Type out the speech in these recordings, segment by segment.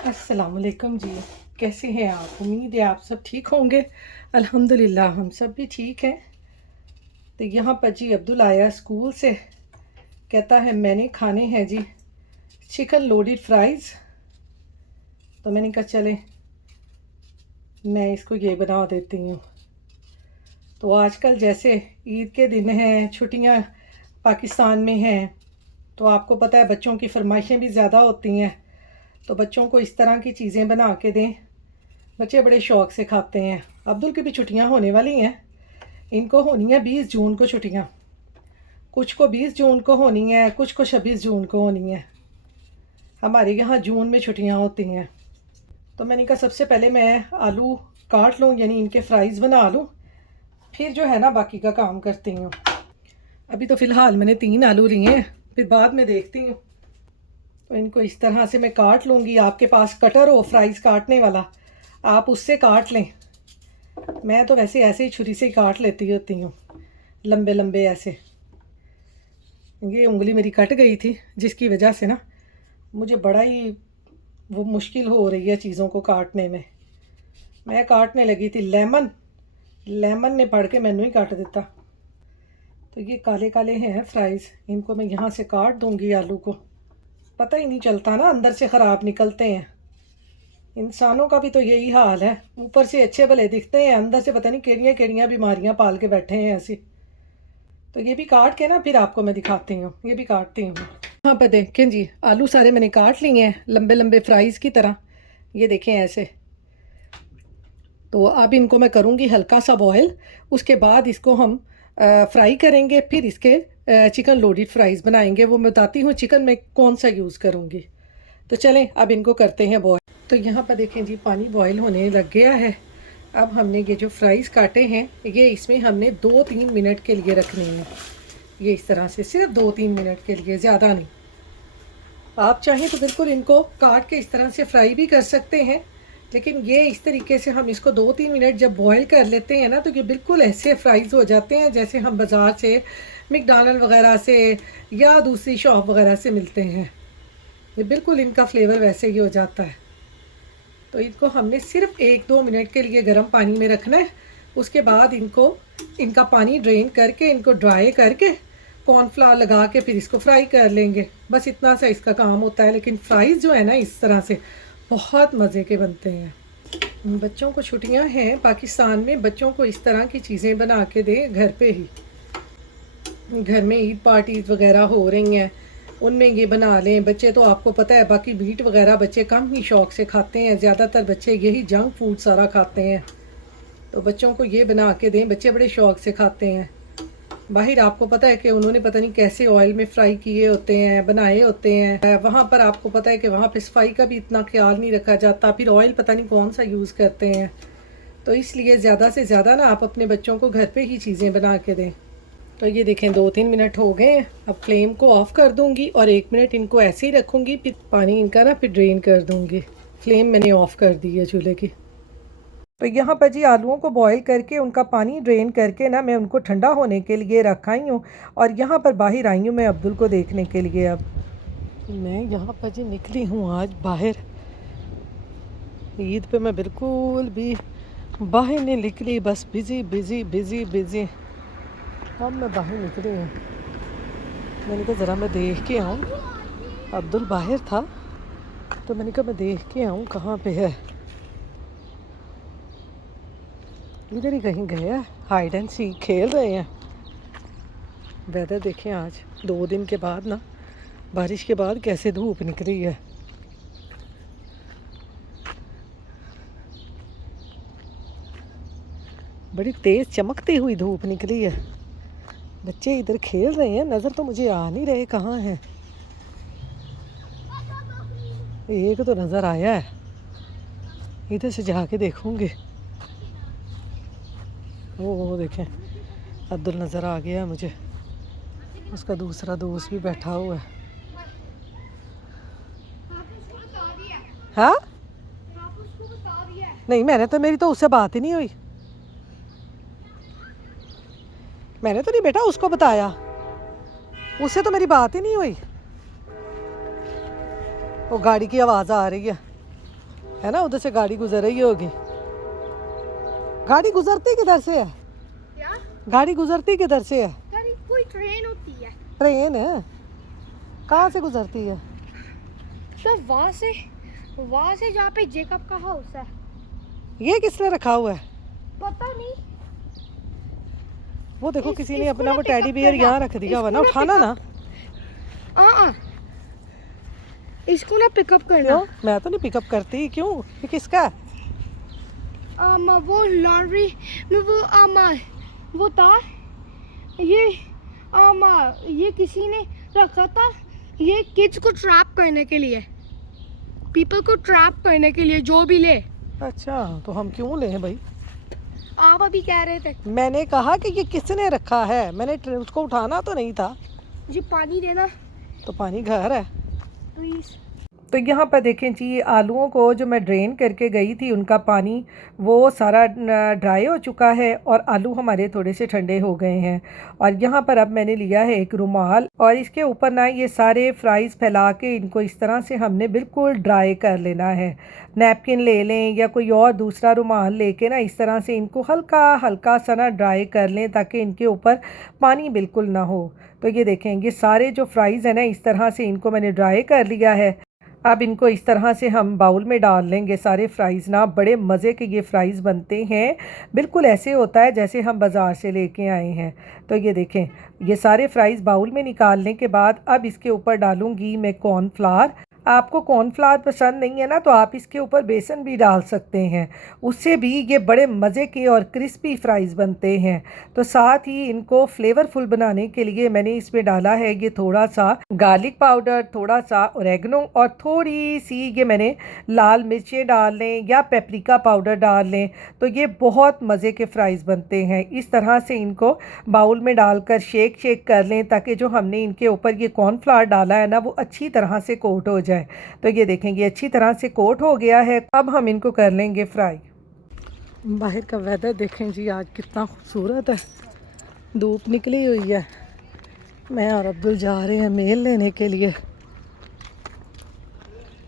अस्सलाम वालेकुम जी। कैसे हैं आप? उम्मीद है आप सब ठीक होंगे। अल्हम्दुलिल्लाह हम सब भी ठीक हैं। तो यहाँ पर जी अब्दुल आया स्कूल से, कहता है मैंने खाने हैं जी चिकन लोडेड फ्राइज़। तो मैंने कहा चले मैं इसको ये बना देती हूँ। तो आजकल जैसे ईद के दिन हैं, छुट्टियाँ पाकिस्तान में हैं, तो आपको पता है बच्चों की फरमाइशें भी ज़्यादा होती हैं। तो बच्चों को इस तरह की चीज़ें बना के दें, बच्चे बड़े शौक़ से खाते हैं। अब्दुल की भी छुट्टियां होने वाली हैं, इनको होनी है 20 जून को छुट्टियां। कुछ को 20 जून को होनी है, कुछ को 26 जून को होनी है। हमारे यहाँ जून में छुट्टियां होती हैं। तो मैंने कहा सबसे पहले मैं आलू काट लूँ, यानी इनके फ्राइज़ बना लूँ, फिर जो है ना बाकी का काम करती हूँ। अभी तो फ़िलहाल मैंने 3 आलू लिए हैं, फिर बाद में देखती हूँ। तो इनको इस तरह से मैं काट लूँगी। आपके पास कटर हो फ्राइज़ काटने वाला, आप उससे काट लें। मैं तो वैसे ऐसे ही छुरी से ही काट लेती होती हूँ, लंबे लंबे ऐसे। ये उंगली मेरी कट गई थी, जिसकी वजह से ना मुझे बड़ा ही वो मुश्किल हो रही है चीज़ों को काटने में। मैं काटने लगी थी लेमन ने पड़ के मैंने ही काट देता। तो ये काले काले हैं फ्राइज़, इनको मैं यहाँ से काट दूँगी। आलू को पता ही नहीं चलता ना, अंदर से ख़राब निकलते हैं। इंसानों का भी तो यही हाल है, ऊपर से अच्छे भले दिखते हैं, अंदर से पता नहीं केड़ियाँ केड़ियाँ बीमारियाँ पाल के बैठे हैं ऐसी। तो ये भी काट के ना फिर आपको मैं दिखाती हूँ, ये भी काटती हूँ। यहाँ पर देखें जी, आलू सारे मैंने काट लिए हैं लंबे लंबे फ्राइज़ की तरह, ये देखें ऐसे। तो अब इनको मैं करूँगी हल्का सा बॉयल, उसके बाद इसको हम फ्राई करेंगे, फिर इसके चिकन लोडेड फ्राइज़ बनाएंगे। वो मैं बताती हूँ चिकन में कौन सा यूज़ करूँगी। तो चलें अब इनको करते हैं बॉयल। तो यहाँ पर देखें जी पानी बॉयल होने लग गया है। अब हमने ये जो फ्राइज़ काटे हैं ये इसमें हमने 2-3 मिनट के लिए रखने हैं। ये इस तरह से सिर्फ 2-3 मिनट के लिए, ज़्यादा नहीं। आप चाहें तो बिल्कुल इनको काट के इस तरह से फ्राई भी कर सकते हैं, लेकिन ये इस तरीके से हम इसको 2-3 मिनट जब बॉयल कर लेते हैं ना, तो ये बिल्कुल ऐसे फ्राइज़ हो जाते हैं जैसे हम बाज़ार से मैकडॉनल्ड वगैरह से या दूसरी शॉप वगैरह से मिलते हैं। ये बिल्कुल इनका फ्लेवर वैसे ही हो जाता है। तो इनको हमने सिर्फ 1-2 मिनट के लिए गर्म पानी में रखना है। उसके बाद इनका पानी ड्रेन करके, इनको ड्राई करके कॉर्नफ्लावर लगा के फिर इसको फ्राई कर लेंगे। बस इतना सा इसका काम होता है। लेकिन फ्राइज़ जो है ना इस तरह से बहुत मज़े के बनते हैं। बच्चों को छुट्टियां हैं पाकिस्तान में, बच्चों को इस तरह की चीज़ें बना के दें घर पे ही। घर में ईद पार्टीज़ वगैरह हो रही हैं, उनमें ये बना लें। बच्चे तो आपको पता है बाकी मीट वगैरह बच्चे कम ही शौक़ से खाते हैं, ज़्यादातर बच्चे यही जंक फूड सारा खाते हैं। तो बच्चों को ये बना के दें, बच्चे बड़े शौक़ से खाते हैं। बाहर आपको पता है कि उन्होंने पता नहीं कैसे ऑयल में फ्राई किए होते हैं, बनाए होते हैं। वहाँ पर आपको पता है कि वहाँ पे सफाई का भी इतना ख्याल नहीं रखा जाता, फिर ऑयल पता नहीं कौन सा यूज़ करते हैं। तो इसलिए ज़्यादा से ज़्यादा ना आप अपने बच्चों को घर पे ही चीज़ें बना के दें। तो ये देखें 2-3 मिनट हो गए हैं। अब फ्लेम को ऑफ़ कर दूँगी और 1 मिनट इनको ऐसे ही रखूँगी, फिर पानी इनका ना फिर ड्रेन कर दूँगी। फ्लेम मैंने ऑफ़ कर दी है चूल्हे की। तो यहाँ पर जी आलूओं को बॉईल करके उनका पानी ड्रेन करके ना मैं उनको ठंडा होने के लिए रख आई हूँ, और यहाँ पर बाहर आई हूँ मैं अब्दुल को देखने के लिए। अब मैं यहाँ पर जी निकली हूँ आज बाहर। ईद पे मैं बिल्कुल भी बाहर नहीं निकली, बस बिज़ी बिज़ी बिज़ी बिज़ी। अब मैं बाहर निकली हूँ, मैंने कहा ज़रा मैं देख के आऊँ। अब्दुल बाहर था तो मैंने कहा मैं देख के आऊँ कहाँ पे है। इधर ही कहीं गया, हाइड एंड सीक खेल रहे हैं। वेदर देखें आज 2 दिन के बाद ना, बारिश के बाद कैसे धूप निकली है। बड़ी तेज़ चमकती हुई धूप निकली है। बच्चे इधर खेल रहे हैं, नज़र तो मुझे आ नहीं रहे कहाँ हैं। एक तो नज़र आया है, इधर से जाके देखूँगी। वो देखें अब्दुल नज़र आ गया मुझे, उसका दूसरा दोस्त भी बैठा हुआ है। हाँ नहीं, मेरी तो उससे बात ही नहीं हुई। मैंने तो नहीं बेटा उसको बताया, उससे तो मेरी बात ही नहीं हुई। वो गाड़ी की आवाज़ आ रही है। है ना, उधर से गाड़ी गुजर रही होगी। गाड़ी गुजरती किधर से है? क्या गाड़ी गुजरती किधर से है? गाड़ी कोई ट्रेन होती है ट्रेन है? कहाँ से गुजरती है? तो वहाँ से जहाँ पे जेकब का हाउस है। ये किसने रखा हुआ है? पता नहीं। वो देखो किसी ने इसको अपना ना वो pick up टेडी बियर करना। यहाँ रख दिया हुआ ना, इसको ना उठाना pick ना। हाँ इसको ना पिकअप करना। क्यों? मैं तो नहीं पिकअप करती। क्यों? ये किसका है? वो लॉन्ड्री में वो था ये किसी ने रखा था, ये किड्स को ट्रैप करने के लिए, पीपल को ट्रैप करने के लिए, जो भी ले। अच्छा, तो हम क्यों लें भाई? आप अभी कह रहे थे। मैंने कहा कि ये किसने रखा है, मैंने उसको उठाना तो नहीं था। जी पानी देना तो पानी घर है। प्लीज। तो यहाँ पर देखें जी, आलूओं को जो मैं ड्रेन करके गई थी उनका पानी वो सारा ड्राई हो चुका है और आलू हमारे थोड़े से ठंडे हो गए हैं। और यहाँ पर अब मैंने लिया है एक रुमाल और इसके ऊपर ना ये सारे फ्राइज़ फैला के इनको इस तरह से हमने बिल्कुल ड्राई कर लेना है। नैपकिन ले लें या कोई और दूसरा रुमाल लेके ना इस तरह से इनको हल्का हल्का सा ना ड्राई कर लें ताकि इनके ऊपर पानी बिल्कुल ना हो। तो ये देखें, ये सारे जो फ्राइज़ हैं ना इस तरह से इनको मैंने ड्राई कर लिया है। अब इनको इस तरह से हम बाउल में डाल लेंगे सारे फ्राइज़ ना। बड़े मज़े के ये फ्राइज़ बनते हैं, बिल्कुल ऐसे होता है जैसे हम बाज़ार से लेके आए हैं। तो ये देखें, ये सारे फ्राइज़ बाउल में निकालने के बाद अब इसके ऊपर डालूंगी मैं कॉर्नफ्लावर। आपको कॉर्नफ्लावर पसंद नहीं है ना तो आप इसके ऊपर बेसन भी डाल सकते हैं, उससे भी ये बड़े मज़े के और क्रिस्पी फ्राइज़ बनते हैं। तो साथ ही इनको फ्लेवरफुल बनाने के लिए मैंने इसमें डाला है ये थोड़ा सा गार्लिक पाउडर, थोड़ा सा ओरेगनो और थोड़ी सी ये मैंने लाल मिर्चें डाल लें या पेपरिका पाउडर डाल लें। तो ये बहुत मज़े के फ़्राइज़ बनते हैं। इस तरह से इनको बाउल में डालकर शेक कर लें ताकि जो हमने इनके ऊपर ये कॉर्नफ्लावर डाला है ना वो अच्छी तरह से कोट हो जाए। तो ये देखेंगे अच्छी तरह से कोट हो गया है। अब हम इनको कर लेंगे फ्राई। बाहर का वेदर देखें जी, आज कितना खूबसूरत है, धूप निकली हुई है। मैं और अब्दुल जा रहे हैं मेल लेने के लिए।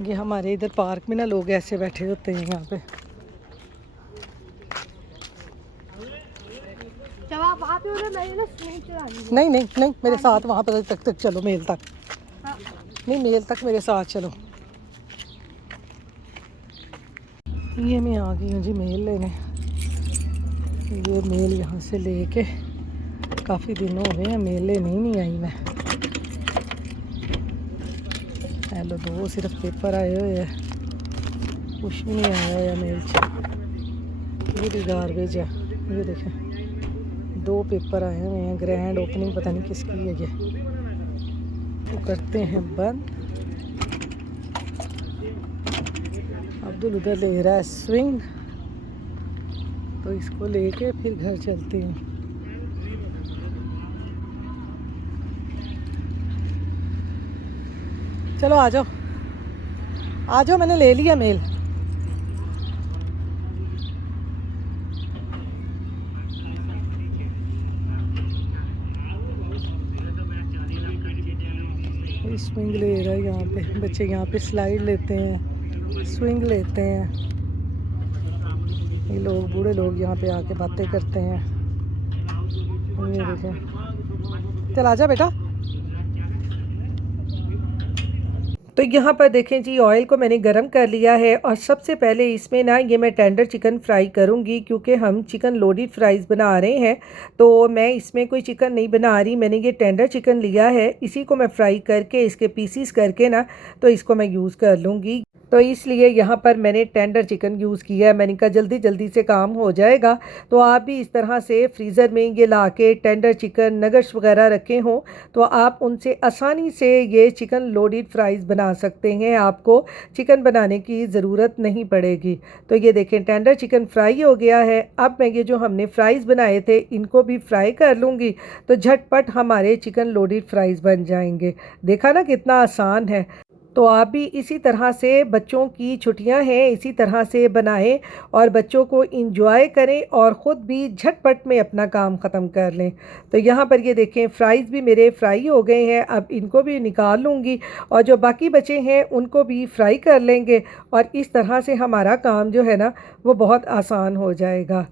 ये हमारे इधर पार्क में ना लोग ऐसे बैठे होते हैं यहाँ पे। जब आप आते हो ना मैंने ना फोन चला ली। नहीं नहीं नहीं, मेरे साथ वहाँ पर तक चलो, मेल तक। हाँ। नहीं, मेल तक मेरे साथ चलो। ये मैं आ गई हूँ जी मेल लेने। ये मेल यहाँ से लेके काफ़ी दिन हो गए हैं मेल लेने ही नहीं आई मैं। हेलो, दो सिर्फ पेपर आए हुए हैं, कुछ भी नहीं आया हुआ मेल से। ये भी गार्बेज है। ये देखें, दो पेपर आए हुए हैं, ग्रैंड ओपनिंग पता नहीं किसकी है ये। तो करते हैं बंद। अब्दुल उधर ले रहा है स्विंग, तो इसको लेके फिर घर चलते हैं। चलो आ जाओ आ जाओ, मैंने ले लिया मेल। स्विंग ले रहा है यहाँ पे, बच्चे यहाँ पे स्लाइड लेते हैं, स्विंग लेते हैं। ये लोग, बूढ़े लोग यहाँ पे आके बातें करते हैं। ये देखें, चल आजा बेटा। तो यहाँ पर देखें जी, ऑयल को मैंने गरम कर लिया है और सबसे पहले इसमें ना ये मैं टेंडर चिकन फ्राई करूँगी क्योंकि हम चिकन लोडेड फ्राइज़ बना रहे हैं। तो मैं इसमें कोई चिकन नहीं बना रही, मैंने ये टेंडर चिकन लिया है, इसी को मैं फ्राई करके इसके पीसीस करके ना तो इसको मैं यूज़ कर लूँगी। तो इसलिए यहाँ पर मैंने टेंडर चिकन यूज़ किया है। मैंने कहा जल्दी जल्दी से काम हो जाएगा। तो आप भी इस तरह से फ्रीज़र में ये ला के टेंडर चिकन नगट्स वगैरह रखे हों तो आप उनसे आसानी से ये चिकन लोडेड फ्राइज़ बना सकते हैं, आपको चिकन बनाने की ज़रूरत नहीं पड़ेगी। तो ये देखें, टेंडर चिकन फ्राई हो गया है। अब मैं ये जो हमने फ्राइज़ बनाए थे इनको भी फ्राई कर लूँगी तो झटपट हमारे चिकन लोडेड फ्राइज़ बन जाएंगे। देखा ना कितना आसान है। तो आप भी इसी तरह से बच्चों की छुट्टियां हैं इसी तरह से बनाएं और बच्चों को इंजॉय करें और ख़ुद भी झटपट में अपना काम ख़त्म कर लें। तो यहाँ पर ये देखें फ्राइज़ भी मेरे फ्राई हो गए हैं, अब इनको भी निकाल लूँगी और जो बाकी बचे हैं उनको भी फ्राई कर लेंगे और इस तरह से हमारा काम जो है ना वो बहुत आसान हो जाएगा।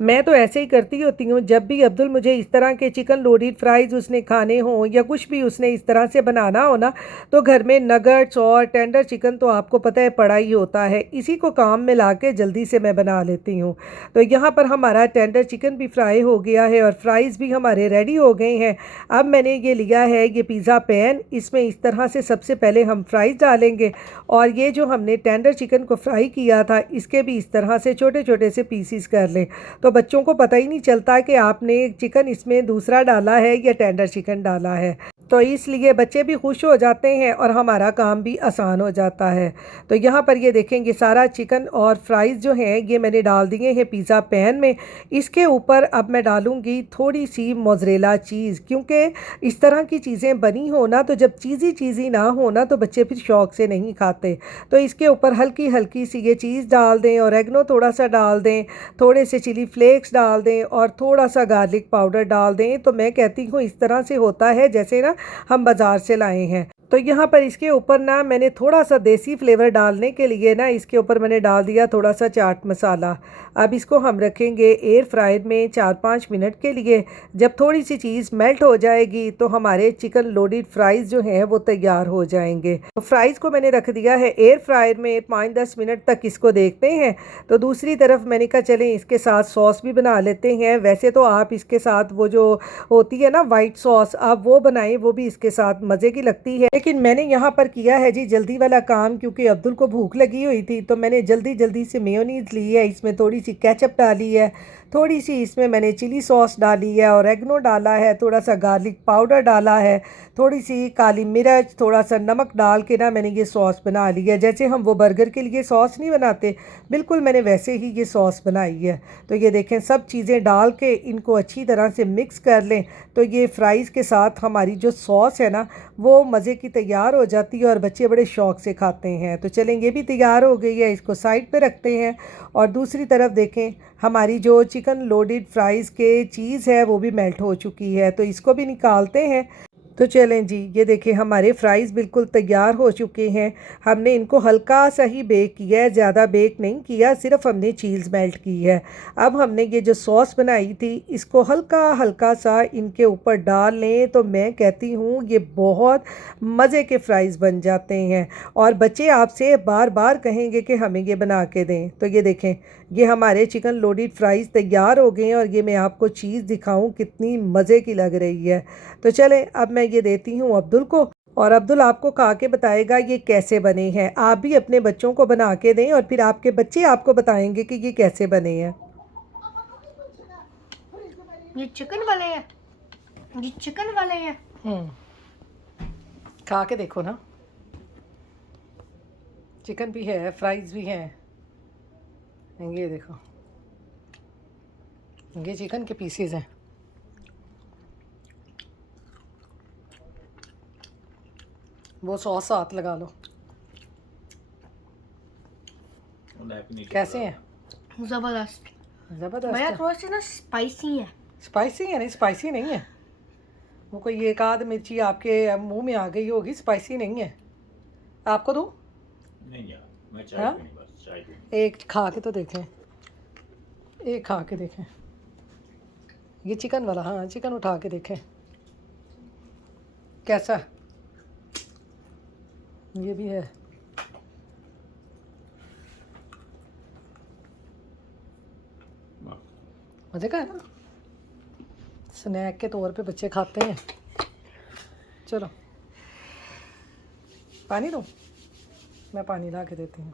मैं तो ऐसे ही करती होती हूँ, जब भी अब्दुल मुझे इस तरह के चिकन लोडेड फ्राइज़ उसने खाने हों या कुछ भी उसने इस तरह से बनाना हो ना, तो घर में नगट्स और टेंडर चिकन तो आपको पता है पड़ा ही होता है, इसी को काम में ला के जल्दी से मैं बना लेती हूँ। तो यहाँ पर हमारा टेंडर चिकन भी फ्राई हो गया है और फ्राइज़ भी हमारे रेडी हो गए हैं। अब मैंने ये लिया है ये पिज़्ज़ा पैन, इसमें इस तरह से सबसे पहले हम फ्राइज़ डालेंगे और ये जो हमने टेंडर चिकन को फ्राई किया था इसके भी इस तरह से छोटे छोटे से पीसीस कर लें, तो बच्चों को पता ही नहीं चलता कि आपने चिकन इसमें दूसरा डाला है या टेंडर चिकन डाला है। तो इसलिए बच्चे भी खुश हो जाते हैं और हमारा काम भी आसान हो जाता है। तो यहाँ पर ये देखेंगे सारा चिकन और फ्राइज़ जो हैं ये मैंने डाल दिए हैं पिज़्ज़ा पैन में। इसके ऊपर अब मैं डालूँगी थोड़ी सी मोज़रेला चीज़, क्योंकि इस तरह की चीज़ें बनी हो ना तो जब चीज़ी ना हो ना तो बच्चे फिर शौक़ से नहीं खाते। तो इसके ऊपर हल्की हल्की सी ये चीज़ डाल दें, ऑरेगनो थोड़ा सा डाल दें, थोड़े से चिली फ्लेक्स डाल दें और थोड़ा सा गार्लिक पाउडर डाल दें। तो मैं कहती हूँ इस तरह से होता है जैसे ना हम बाज़ार से लाए हैं। तो यहाँ पर इसके ऊपर ना मैंने थोड़ा सा देसी फ्लेवर डालने के लिए ना इसके ऊपर मैंने डाल दिया थोड़ा सा चाट मसाला। अब इसको हम रखेंगे एयर फ्रायर में 4-5 मिनट के लिए। जब थोड़ी सी चीज़ मेल्ट हो जाएगी तो हमारे चिकन लोडेड फ्राइज़ जो हैं वो तैयार हो जाएंगे। तो फ्राइज़ को मैंने रख दिया है एयर फ्रायर में 5-10 मिनट तक, इसको देखते हैं। तो दूसरी तरफ मैंने कहा चलें इसके साथ सॉस भी बना लेते हैं। वैसे तो आप इसके साथ वो जो होती है ना वाइट सॉस, आप वो बनाएं, वो भी इसके साथ मज़े की लगती है। लेकिन मैंने यहाँ पर किया है जी जल्दी वाला काम, क्योंकि अब्दुल को भूख लगी हुई थी तो मैंने जल्दी से मेयोनीज़ ली है, इसमें थोड़ी सी केचप डाली है, थोड़ी सी इसमें मैंने चिली सॉस डाली है और ऑरेगनो डाला है, थोड़ा सा गार्लिक पाउडर डाला है, थोड़ी सी काली मिर्च, थोड़ा सा नमक डाल के ना मैंने ये सॉस बना ली है। जैसे हम वो बर्गर के लिए सॉस नहीं बनाते, बिल्कुल मैंने वैसे ही ये सॉस बनाई है। तो ये देखें सब चीज़ें डाल के इनको अच्छी तरह से मिक्स कर लें तो ये फ्राइज़ के साथ हमारी जो सॉस है ना वो मज़े की तैयार हो जाती है और बच्चे बड़े शौक़ से खाते हैं। तो चलें ये भी तैयार हो गई है, इसको साइड पे रखते हैं। और दूसरी तरफ देखें हमारी जो चिकन लोडेड फ्राइज़ के चीज़ है वो भी मेल्ट हो चुकी है, तो इसको भी निकालते हैं। तो चलें जी ये देखिए हमारे फ्राइज़ बिल्कुल तैयार हो चुके हैं। हमने इनको हल्का सा ही बेक किया है, ज़्यादा बेक नहीं किया, सिर्फ हमने चीज़ मेल्ट की है। अब हमने ये जो सॉस बनाई थी इसको हल्का हल्का सा इनके ऊपर डाल लें तो मैं कहती हूँ ये बहुत मज़े के फ़्राइज़ बन जाते हैं और बच्चे आपसे बार बार कहेंगे कि हमें ये बना के दें। तो ये देखें ये हमारे चिकन लोडेड फ्राइज़ तैयार हो गए हैं और ये मैं आपको चीज़ दिखाऊं कितनी मज़े की लग रही है। तो चलें अब मैं ये देती हूँ अब्दुल को और अब्दुल आपको खा के बताएगा ये कैसे बने हैं। आप भी अपने बच्चों को बना के दें और फिर आपके बच्चे आपको बताएंगे कि ये कैसे बने हैं। ये चिकन वाले हैं, ये चिकन वाले हैं। खा के देखो ना, चिकन भी है फ्राइज़ भी हैं। ये देखो ये चिकन के पीसेस हैं। वो सॉस साथ लगा लो। कैसे हैं? ज़बरदस्त ज़बरदस्त भैया, है। थोड़ा सा ना स्पाइसी है। स्पाइसी है? नहीं स्पाइसी नहीं है, वो कोई एक आध मिर्ची आपके मुंह में आ गई होगी, स्पाइसी नहीं है। आपको दूँ? नहीं यार, मैं चाय हाँ? पीनी, बस चाय पीनी। एक खा के तो देखें, एक खा के देखें ये चिकन वाला। हाँ चिकन उठा के देखें कैसा। ये भी है। मज़े का है ना, स्नैक के तौर पे बच्चे खाते हैं। चलो पानी दो, मैं पानी ला के देती हूँ।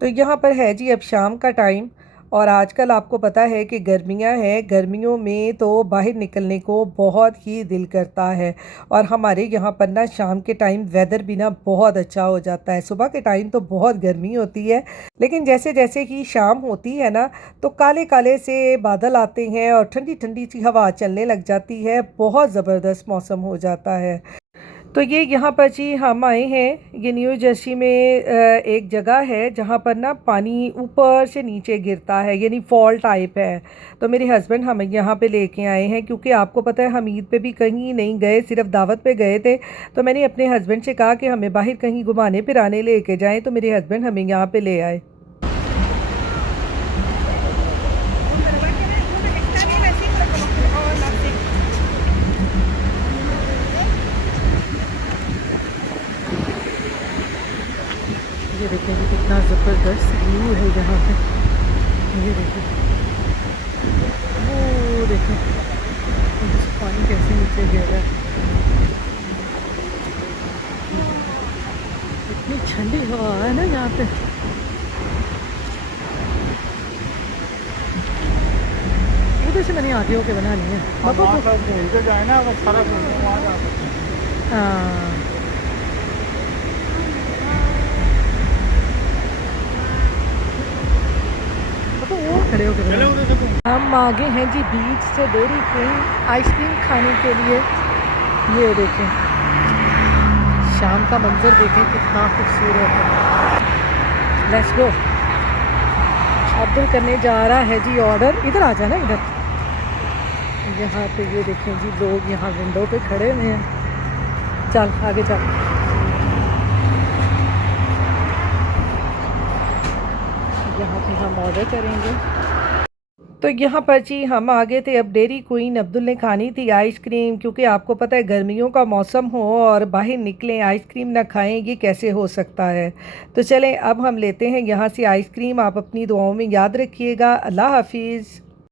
तो यहाँ पर है जी अब शाम का टाइम और आजकल आपको पता है कि गर्मियाँ हैं, गर्मियों में तो बाहर निकलने को बहुत ही दिल करता है और हमारे यहाँ पर ना शाम के टाइम वेदर भी ना बहुत अच्छा हो जाता है। सुबह के टाइम तो बहुत गर्मी होती है, लेकिन जैसे जैसे ही शाम होती है ना तो काले काले से बादल आते हैं और ठंडी ठंडी सी हवा चलने लग जाती है, बहुत ज़बरदस्त मौसम हो जाता है। तो ये यहाँ पर जी हम आए हैं, ये न्यू जर्सी में एक जगह है जहाँ पर ना पानी ऊपर से नीचे गिरता है, यानी फॉल टाइप है। तो मेरे हस्बैंड हमें यहाँ पे लेके आए हैं, क्योंकि आपको पता है हम ईद पे भी कहीं नहीं गए, सिर्फ दावत पे गए थे। तो मैंने अपने हस्बैंड से कहा कि हमें बाहर कहीं घुमाने फिराने लेके जाएं, तो मेरे हस्बैंड हमें यहाँ पे ले आए। ये देखें कि कितना ज़बरदस्त व्यू है यहाँ पे। ये देखें, वो देखें पानी कैसे नीचे गिर रहा है। इतनी ठंडी हवा है ना यहाँ पे। उधर से मैंने आगे होके बना ली है पापा को। जाए ना वो सारा हाँ, पापा वो खड़े होके बना। हम आगे हैं जी बीच से डेयरी क्वीन आइसक्रीम खाने के लिए। ये देखें शाम का मंजर देखें कितना खूबसूरत है। Let's go. अब्दुल करने जा रहा है जी ऑर्डर। इधर आ जाना इधर। यहाँ पे ये देखें जी लोग यहाँ विंडो पे खड़े हुए हैं। चल आगे चल। यहाँ पे हम ऑर्डर करेंगे। तो यहाँ पर जी हम आ गए थे अब डेयरी क्वीन। अब्दुल ने खानी थी आइसक्रीम, क्योंकि आपको पता है गर्मियों का मौसम हो और बाहर निकलें आइसक्रीम ना खाएं, ये कैसे हो सकता है। तो चलें अब हम लेते हैं यहाँ से आइसक्रीम। आप अपनी दुआओं में याद रखिएगा। अल्लाह हाफिज़।